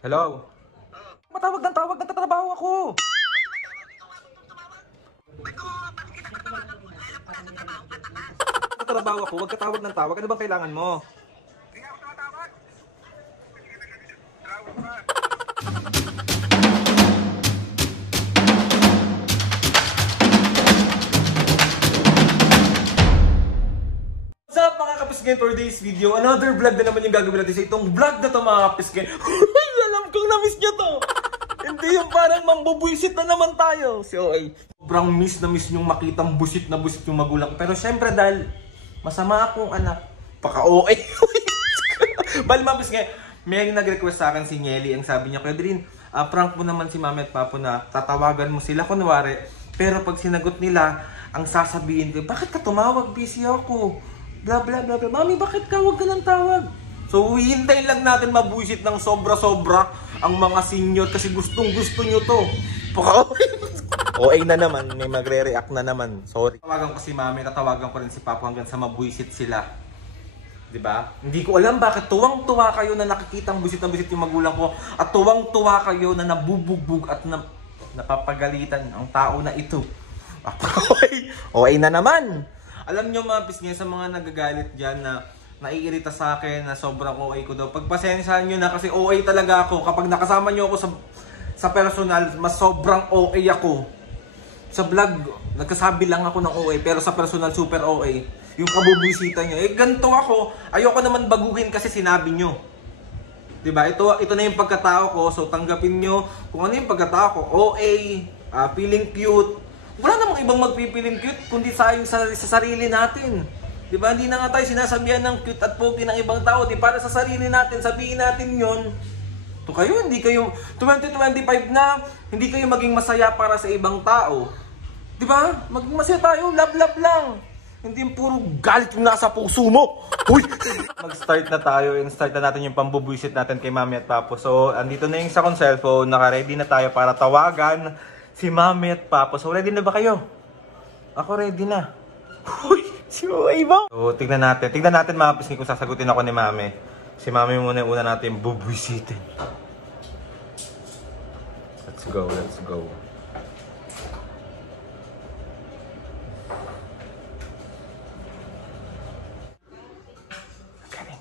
Hello? Matawag ng tawag, nagtatrabaho ako. Nagtatrabaho ako, wag ka tawag ng tawag. Ano bang kailangan mo? What's up mga kapisgen, for today's video? Another vlog na naman yung gagawin natin sa itong vlog na to mga kapisgen. Alam kong na-miss nyo to. Hindi yung parang mambubuisit na naman tayo. So ay, sobrang miss na miss yung makitang busit na busit yung magulang. Pero syempre dahil masama akong anak, paka-OA. Bali mga kapisgen, may nag-request sa akin si Nelly. Ang sabi niya, Pedrin, prank mo naman si mami at papa na tatawagan mo sila kunwari. Pero pag sinagot nila, ang sasabihin ko, bakit ka tumawag? Busy ako. Blah blah blah blah. Mami, bakit ka? Huwag ka ng tawag. So, hintayin lang natin mabuisit ng sobra-sobra ang mga senior kasi gustong-gusto nyo to. OA na naman, may magre-react na naman. Sorry. Tawagan ko si mami, tatawagan ko rin si papa hanggang sa mabuisit sila. Diba? Hindi ko alam bakit tuwang-tuwa kayo na nakikitang buisit na buisit yung magulang ko at tuwang-tuwa kayo na nabubugbog at napapagalitan ang tao na ito. OA na naman. Alam nyo mga pisngi, sa mga nagagalit dyan na naiirita sa akin na sobrang OA ko daw. Pagpasensyahan nyo na kasi OA talaga ako. Kapag nakasama nyo ako sa personal, mas sobrang OA ako. Sa vlog, nagkasabi lang ako ng OA, pero sa personal, super OA. Yung kabubisita nyo. Eh, ganito ako. Ayoko naman baguhin kasi sinabi nyo. Diba? Ito na yung pagkatao ko. So, tanggapin nyo kung ano yung pagkatao ko. OA, feeling cute. Wala namang ibang magpipiling cute kundi sa sarili natin. Di ba? Hindi na nga tayo sinasabihan ng cute at pogi ng ibang tao. Di para sa sarili natin, sabihin natin yon. To kayo, hindi kayo 2025 na, hindi kayo maging masaya para sa ibang tao. Di ba? Maging masaya tayo, love lang. Hindi yung puro galit yung nasa puso mo. Uy! Mag-start na tayo and start na natin yung pambubuisit natin kay mami at papo. So, andito na yung sa kong cellphone. Naka-ready na tayo para tawagan si mami at papa. So, ready na ba kayo? Ako ready na. Uy! Si Uy ba? So, tignan natin. Tignan natin mga pisngi kung sasagutin ako ni mami. Si mami muna yung una natin bubuisitin. Let's go, let's go.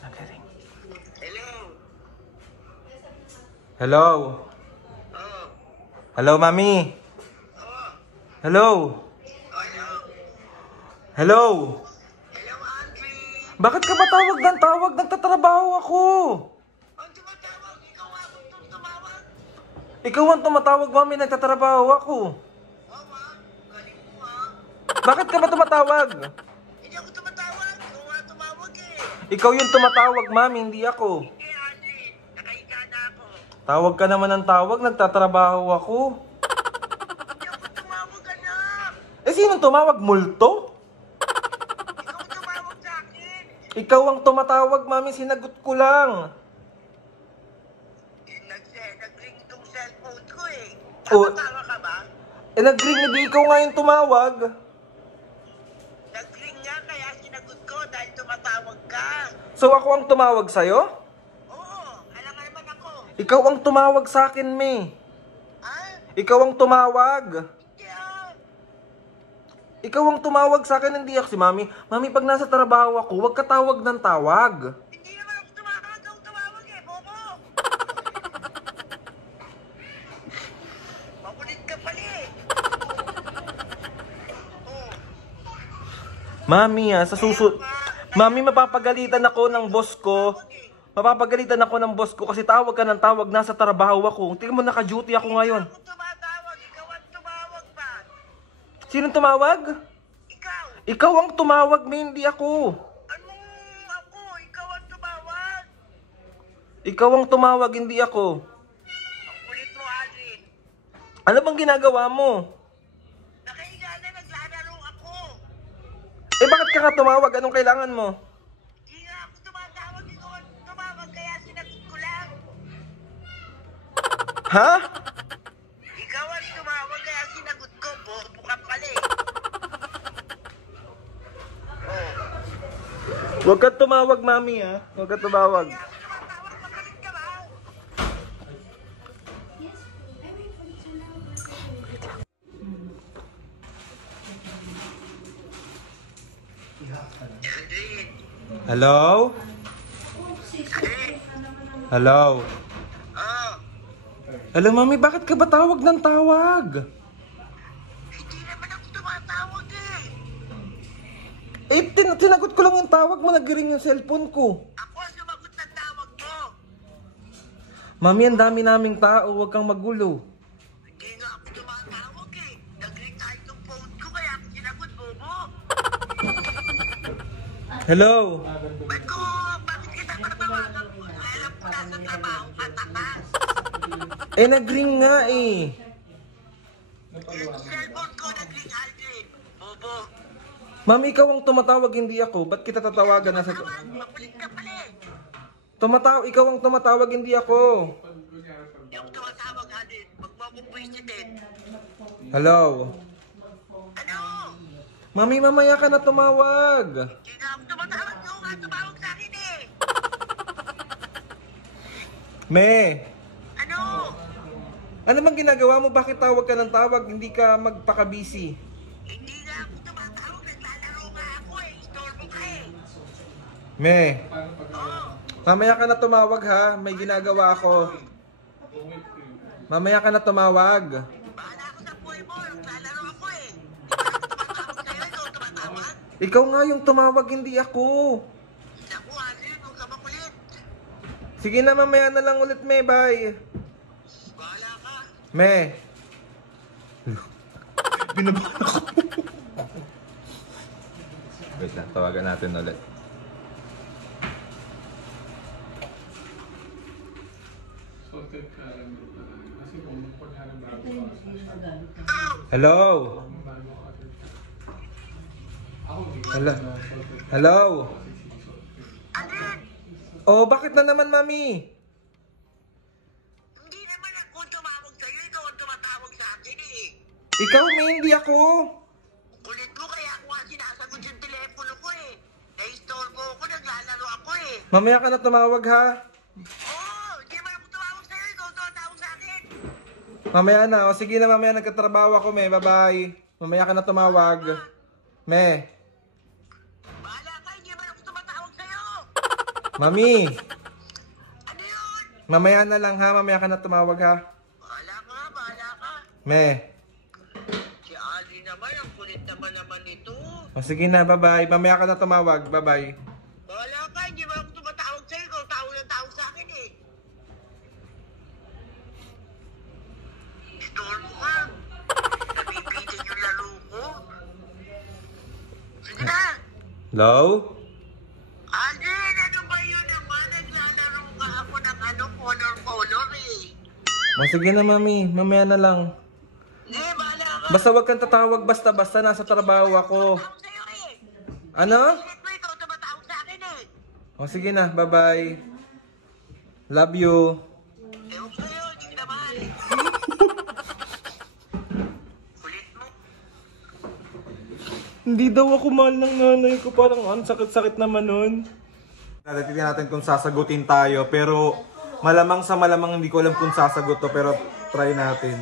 Nagaling. Hello. Hello. Oh. Hello, mami. Oh. Hello. Hello. Hello. Hello, Andre. Bakit ka ba tawag ng tawag? Nagtatrabaho ako. Ang tumatawag, ikaw ako itong tumawag. Ikaw ang tumatawag, mami. Nagtatrabaho ako. Oo, ha? Galing mo, ha? Bakit ka ba tumatawag? Hindi ako tumatawag. Ikaw nga tumawag, eh. Ikaw yung tumatawag, mami. Hindi ako. Hindi, Andre. Nakahiga na ako. Tawag ka naman ng tawag. Nagtatrabaho ako. Hindi ako tumawag, anak. Eh, sinong tumawag? Multo? Ikaw ang tumawag sa akin. Ikaw ang tumatawag, mami. Sinagot ko lang. Nag-ring itong cellphone ko, eh. Oh. Tumatawa ka ba? Eh, nag-ring. Hindi ikaw nga yung tumawag. Nag-ring nga, kaya sinagot ko dahil tumatawag ka. So, ako ang tumawag sa'yo? Oo, alam nga naman ako. Ikaw ang tumawag sa akin, me. Ha? Ikaw ang tumawag. Hindi, ah. Ikaw ang tumawag sa akin, hindi ako si mami. Mami, pag nasa trabaho ako, huwag ka tawag ng tawag. Hindi naman ako tumawag. Ako tumawag, eh, bobo. Makulit ka pala, eh. Oh. Mami, sa susunod. Mami, mapapagalitan ako ng boss ko. Mapapagalitan ako ng boss ko kasi tawag ka ng tawag, nasa trabaho ako. Tingnan mo, naka-duty ako ngayon. Ako tumatawag. Ikaw ang tumawag ba? Sinong tumawag? Ikaw. Ikaw ang tumawag, me, hindi ako. Anong ako? Ikaw ang tumawag. Ikaw ang tumawag, hindi ako. Ang kulit mo, Adrin. Ano bang ginagawa mo? Nakahiga na, naglalaro ako. Eh, bakit ka nga tumawag? Anong kailangan mo? Hindi nga ako tumatawag. Ikaw ang tumawag, kaya sinagot ko lang. Ha? Ikaw ang tumawag, kaya sinagot ko. Bobo ka pala, eh. Oh. Huwag ka tumawag, mami, ha? Huwag ka tumawag. Kaya ako tumatawag, magaling ka ba? Hello? Hello? Oh, Hello, mami, bakit ka ba tawag ng tawag? hindi naman ako tumatawag eh. Tinagot ko lang yung tawag mo, nag-ring yung cellphone ko. Ako ang sumagot ng tawag mo. Mami, ang dami naming tao, huwag kang magulo. Hindi nga ako tumatawag eh. Nag-ring kahit yung phone ko kaya ako sinagot, bobo. Hello? Bakit kita patawagan mo? Alam ko nasa trabaho ka, takas. Nag-ring nga eh. Yung cellphone ko nag-ring Aldrin. Bobo. Mami, ikaw ang tumatawag, hindi ako. Ba't kita tatawagan? Tawag, makulit ka pala eh. Ikaw ang tumatawag, hindi ako. Yung tumatawag, Aldrin. Huwag mo akong buwisitin. Hello? Ano? Mami, mamaya ka na tumawag. Hindi nga ako tumatawag. Yung nga tumawag sa akin eh. Me, Ano? ano bang ginagawa mo? Bakit tawag ka ng tawag? Hindi ka magpaka-busy. Hindi nga ako tumatawag. Naglalaro nga ako eh. Istorbo ka eh. Me, Oo. mamaya ka na tumawag ha. May ginagawa ako. Mamaya ka na tumawag. Bahala ako sa buhay mo. Naglalaro ako eh. Hindi ba ako tumatawag sa'yo? Ikaw tumatawag? Ikaw nga yung tumawag, hindi ako. Naku, Aldrin. Huwag ka makulit. Sige na, mamaya na lang ulit, me. Bye. Bahala ka. Me. Binabahan ako. Wait lang, tawagan natin ulit. Hello? Hello? Hello? Aldrin! Oh, bakit na naman, mami? Hindi naman ako tumawag sa'yo. Ikaw ang tumatawag sa akin eh. Ikaw, me, hindi ako. Kulit mo kaya ako nga sinasagot yung telepono ko eh. Na-istorbo ako, naglalaro ako eh. Mamaya ka na tumawag, ha? Oo, hindi naman ako tumawag sa'yo. Ikaw ang tumatawag sa akin. Mamaya na. O, sige na, mamaya nagkatrabaho ako, me. Bye-bye. Mamaya ka na tumawag. Me. Bahala ka, hindi naman ako tumatawag sa'yo. Mami. Ano yun? Mamaya na lang, ha? Mamaya ka na tumawag, ha? Bahala ka, bahala ka. Me. Si Ali naman, ang kulit naman ito. O, sige na, bye-bye. Mamaya ka na tumawag. Bye-bye. Bahala ka, hindi naman ako tumatawag sa'yo. Ikaw tawag ng tawag sa akin eh. Istorbo ka. Nabibitin yung laro ko. Sige na. Hello? Alden, ano ba yun naman? Naglalaro ka ako ng color eh. O, sige na, mami. Mamaya na lang. Hindi, bahala ka. Basta wag kang tatawag basta-basta. Nasa trabaho ako. Tawag sa'yo eh. Ano? Pilit mo, ikaw tumatawag sa akin eh. O, sige na. Bye-bye. Love you. Ewan ko sa'yo, hindi ka naman. Kulit mo. Hindi daw ako mahal ng nanay ko. Parang ang sakit-sakit naman nun. Tignan natin kung sasagutin tayo. Pero malamang sa malamang hindi ko alam kung sasagot to. Pero try natin.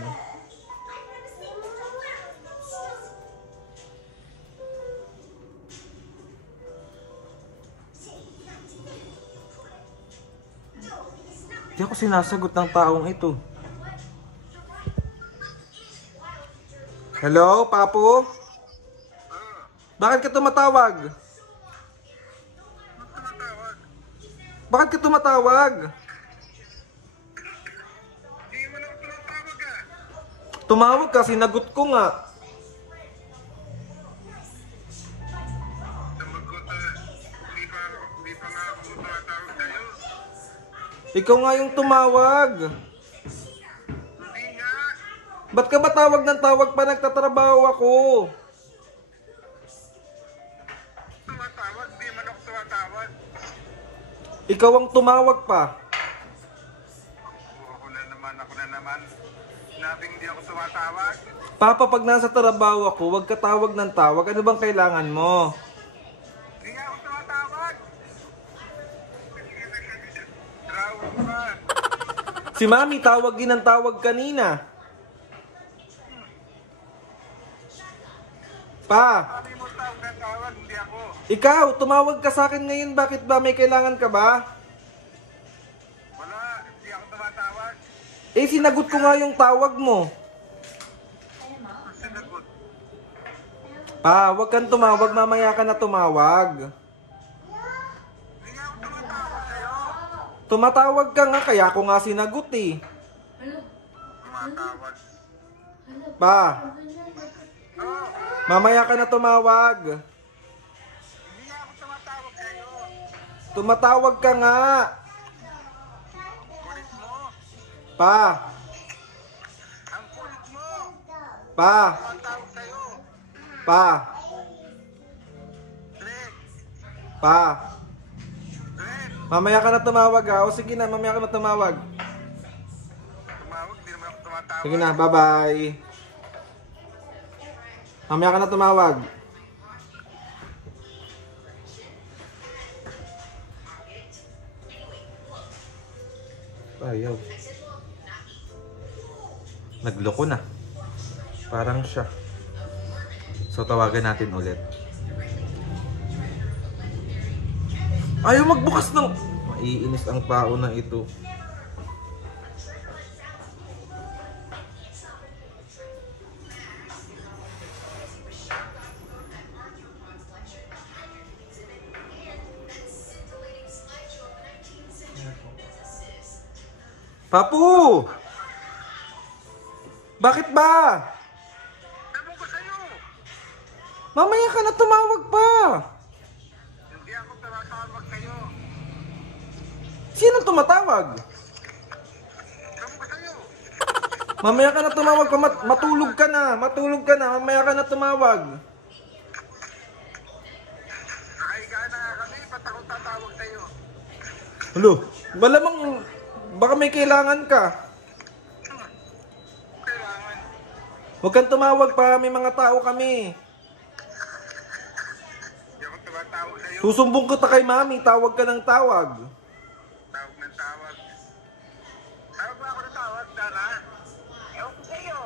Hindi ako sinasagot ng taong ito. Hello, Papo? Bakit ka tumatawag? Bakit ka tumatawag? Hindi mo lang tumatawag ah. Tumawag ka, sinagot ko nga. Sumagot hindi pa nga ako tumatawag sa'yo. Ikaw nga yung tumawag. Hindi nga. Ba't ka ba tawag ng tawag pa nagtatrabaho ako? Tumatawag, di man ako tumatawag. Ikaw ang tumawag pa. Ako na naman. Sinabing di ako tumatawag. Papa, pag nasa trabaho ako, huwag ka tawag ng tawag. Ano bang kailangan mo? Hindi nga ako tumatawag. Draw ka. Si Mami tawag din ng tawag kanina. Pa, Sabi mo tawag na tawag, hindi ako. Ikaw, tumawag ka sa akin ngayon. Bakit ba? May kailangan ka ba? Wala, hindi ako tumatawag. Eh, sinagot ko nga yung tawag mo. Sinagot. Pa, wag kang tumawag. Mamaya ka na tumawag. Hindi nga ako tumatawag sa'yo. Tumatawag ka nga, kaya ako nga sinagot eh. Tumatawag. Pa, Oo, mamaya ka na tumawag. hindi nga ako tumatawag sa'yo. Tumatawag ka nga. Kulit mo. Pa, Ang kulit mo. pa, Tumatawag sa'yo. pa, Drek. pa. Drek. Mamaya ka na tumawag ha. O sige na, mamaya ka na tumawag. Tumawag, di naman ako tumatawag. Sige na, bye-bye. Mamaya ka na tumawag. Ayaw. Nagloko na. Parang siya. So, tawagan natin ulit. Ayaw magbukas ng... Maiinis ang tao na ito. Papu! Bakit ba? Ewan ko sa'yo. Mamaya ka na tumawag pa. Hindi ako tumatawag sa'yo. Sino tumatawag? Ewan ko sa'yo. Mamaya ka na tumawag pa. Matulog ka na. Matulog ka na. Mamaya ka na tumawag. Nakahiga na nga kami, ba't ako tatawag sa'yo? Hello? Malamang baka may kailangan ka. Kailangan. Huwag kang tumawag pa. May mga tao kami. Hindi ako tumatawag sa'yo. Susumbong kita kay mami. Tawag ka ng tawag. Tawag ng tawag. Tawag ba ako ng tawag, Dara? Ewan ko sa'yo.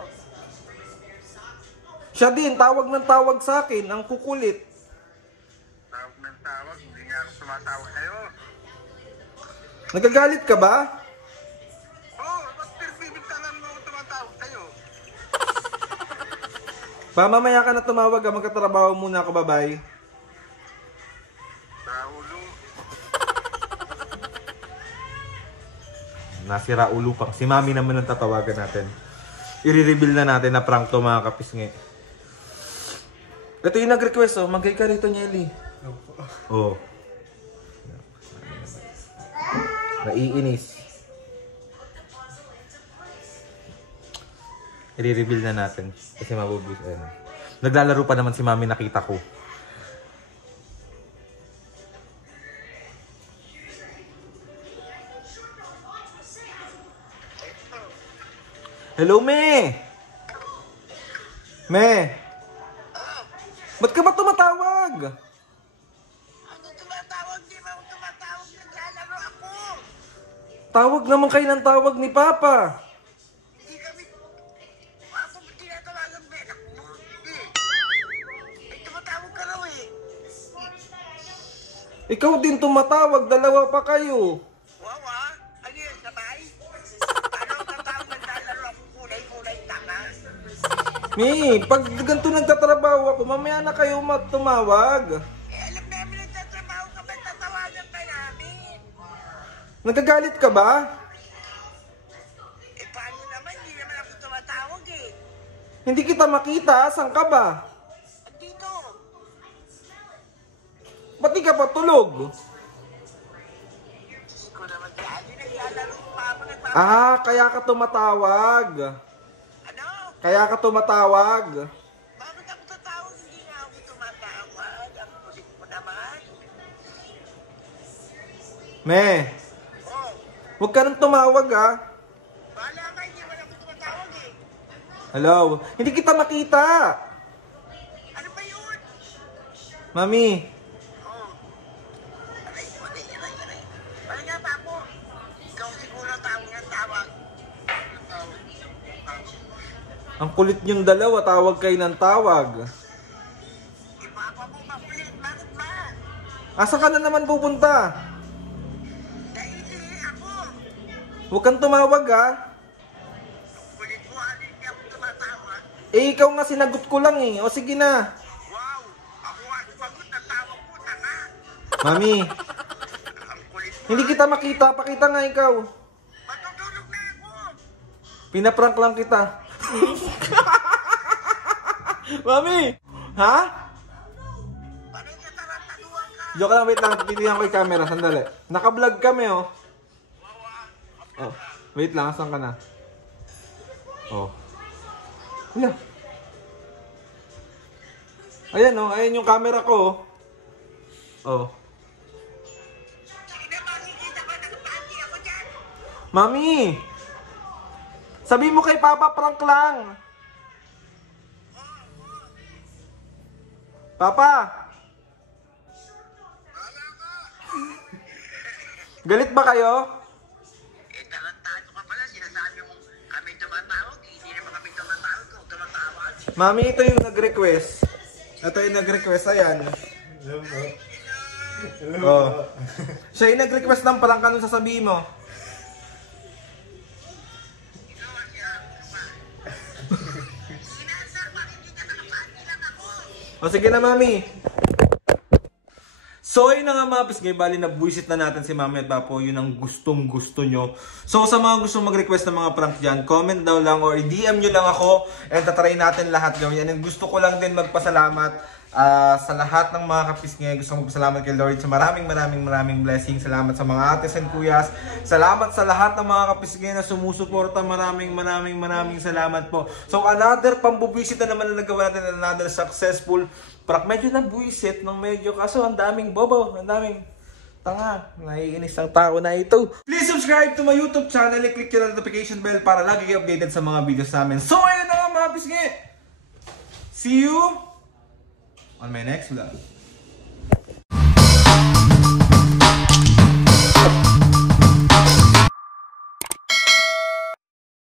Siya din. Tawag ng tawag sa akin. Ang kukulit. Tawag ng tawag, hindi nga ako tumatawag sa'yo. Nagagalit ka ba? Oo, ba't pinibintangan mo ako tumatawag sa'yo? Pa, mamaya ka na tumawag ha. Magkatrabaho muna ako. Bye-bye. Raulo. Nasira ulo pang. Si mami naman ang tatawagan natin. I-reveal na natin na prank to mga kapisngi. Ito yung nag-request oh. Magay ka rito, Nyeli. Oh. Naiinis. I-reveal na natin. Kasi mabubus. Ayun. Naglalaro pa naman si mami, nakita ko. Hello, Me! Me! Ba't ka ba tumatawag? Ano tumatawag? Di ba ako tumatawag? Naglalaro ako. Tawag naman kayo ng tawag ni Papa. Hindi kami... Ako tinatawagan ba? Ako. Ay, tumatawag ka raw eh. Ikaw din tumatawag, dalawa pa kayo. Wow ah. Ano yun, sabay? Ano tatawag? Naglalaro ako kulay-kulay tanga. Me, pag ganito nagtatrabaho ako, mamaya na kayo tumawag. Eh, alam namin nagtatrabaho ka ba? Tatawagan ka namin. Nagagalit ka ba? Eh, paano naman? Hindi naman ako tumatawag eh. Hindi kita makita, saan ka ba? Dito. Ba't di ka pa tulog? Diyos ko naman yan. Naglalaro pa ako. Ah, kaya ka tumatawag. Ano? Kaya ka tumatawag. Bakit ako tatawag? Hindi nga ako tumatawag. Ang kulit mo naman. Me, Oh, huwag ka nang tumawag ha. bahala ka. Hindi naman ako tumatawag eh. Hello? Hindi kita makita. Ano ba yun? Mami, Oh. Aray, aray, aray, aray. Ano nga ba ako? Ikaw siguro tawag ng tawag. ang kulit niyong dalawa, tawag kayo ng tawag. Ipapa mo makulit. Bakit ba? Asa ka na naman pupunta? Naiihi ako. Huwag kang tumawag ha. Kulit mo, alin niya ako tumatawag. Eh, ikaw nga sinagot ko lang eh. O sige na. Wow! Ako ang sumagot ng tawag mo, tanga. Mami, Ang kulit mo. hindi kita makita. Pakita nga ikaw. Matutulog na ako. Pinaprank lang kita. Mami! Ha? Paano ka tarantaduhan ka? Joke lang, wait lang. Titingnan ko yung camera. Sandali. Naka-vlog kami oh. Oh. Wait lang, asan ka na? Oh. Wala. Ayan oh, ayan yung camera ko oh. Oh. Sige na, makikita ba nagpati ako dyan? Mami! Sabi mo kay Papa, prank lang. Papa! Galit ba kayo? Eh, tarantado ka pala. Sinasabi mo kami tumatawag. Hindi naman kami tumatawag. Ikaw tumatawag. Mami, ito yung nag-request. Ito yung nag-request, ayan. Oh. Siya yung nag-request ng prank, anong sasabihin mo? Ginawa siya. Sinasa, makikita nakapati lang ako. O sige na, Mami. So, yun na nga mga pisngay, bali na buwisit na natin si Mami at Papo, yun ang gustong gusto nyo. So, sa mga gustong mag-request ng mga prank dyan, comment daw lang or DM nyo lang ako and tatry natin lahat gawin. And gusto ko lang din magpasalamat sa lahat ng mga kapisngay. Gusto ko magpasalamat kay Lord sa maraming blessings. Salamat sa mga ates and kuyas. Salamat sa lahat ng mga kapisngay na sumusuporta. Maraming salamat po. So, another pambubisit na naman na nagawa natin, another successful prank. Medyo nabuisit ng medyo, kaso ang daming bobo, ang daming tanga, naiinis ang tao na ito. Please subscribe to my YouTube channel, click yung notification bell para lagi kayo updated sa mga videos namin. So ayun na nga mga pisngi, see you on my next vlog.